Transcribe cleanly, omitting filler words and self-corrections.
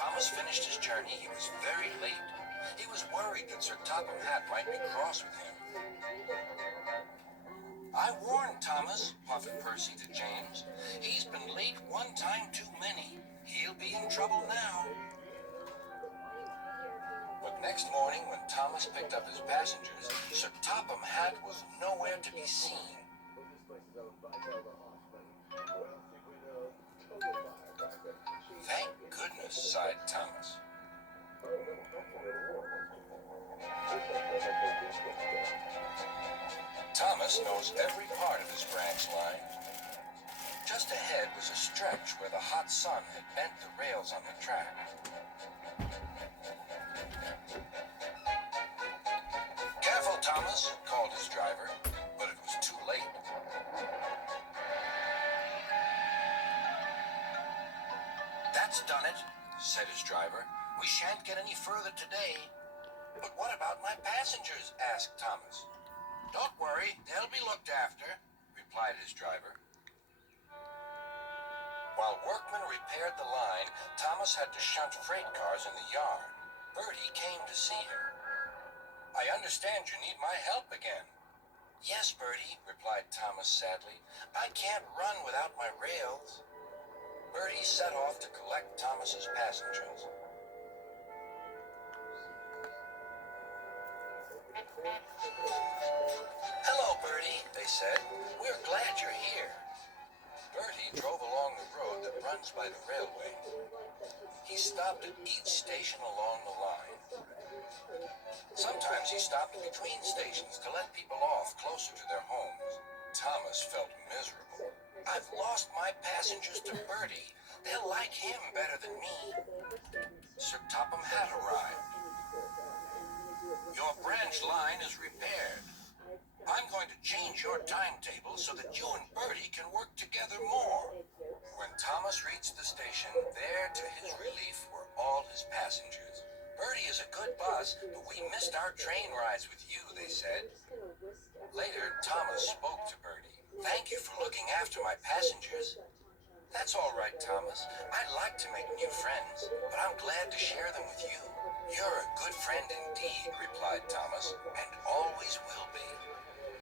Thomas finished his journey. He was very late. He was worried that Sir Topham Hatt might be cross with him. "I warned Thomas," puffed Percy to James. "He's been late one time too many. He'll be in trouble now." But next morning, when Thomas picked up his passengers, Sir Topham Hatt was nowhere to be seen. "Thank goodness," sighed Thomas. Thomas knows every part of his branch line. Just ahead was a stretch where the hot sun had bent the rails on the track. "Careful, Thomas," called his driver, but it was too late. "That's done it," said his driver. "We shan't get any further today." "But what about my passengers?" asked Thomas. "Don't worry, they'll be looked after," replied his driver. While workmen repaired the line, Thomas had to shunt freight cars in the yard. Bertie came to see him. "I understand you need my help again." "Yes, Bertie," replied Thomas sadly. "I can't run without my rails." Bertie set off to collect Thomas's passengers. "Hello, Bertie," they said. "We're glad you're here." Bertie drove along the road that runs by the railway. He stopped at each station along the line. Sometimes he stopped between stations to let people off closer to their homes. Thomas felt miserable. "I've lost my passengers to Bertie. They'll like him better than me." Sir Topham Hatt arrived. "Your branch line is repaired. I'm going to change your timetable so that you and Bertie can work together more." When Thomas reached the station, there to his relief were all his passengers. "Bertie is a good bus, but we missed our train rides with you," they said. Later, Thomas spoke to Bertie. "Thank you for looking after my passengers." "That's all right, Thomas. I like to make new friends, but I'm glad to share them with you." "You're a good friend indeed," replied Thomas, "and always will be."